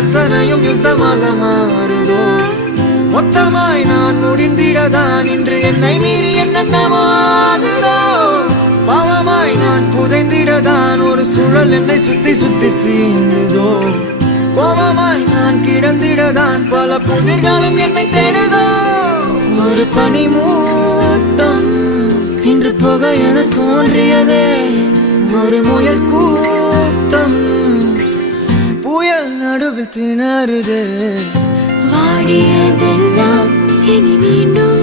அத்தனையும் யுத்தமாக மாறுதோ மொத்தமாய் நான் முடிந்திடதான் இன்று என்னை மீறி என்னென்னமாகுதோ பாவமாய் நான் புதைந்திடதான் ஒரு சுழல் என்னை சுத்தி சுத்தி சீண்டுதோ கோபமாய் நான் கிடந்திடதான் பல புதிர்களும் என்னை தேடுதோ ஒரு பனி மூட்டம் இன்று புகை என தோன்றியதே ஒரு முயல் கூட்டம் புயல் நடுவில் திணறுதே வாடியதெல்லாம் இனி மீண்டும்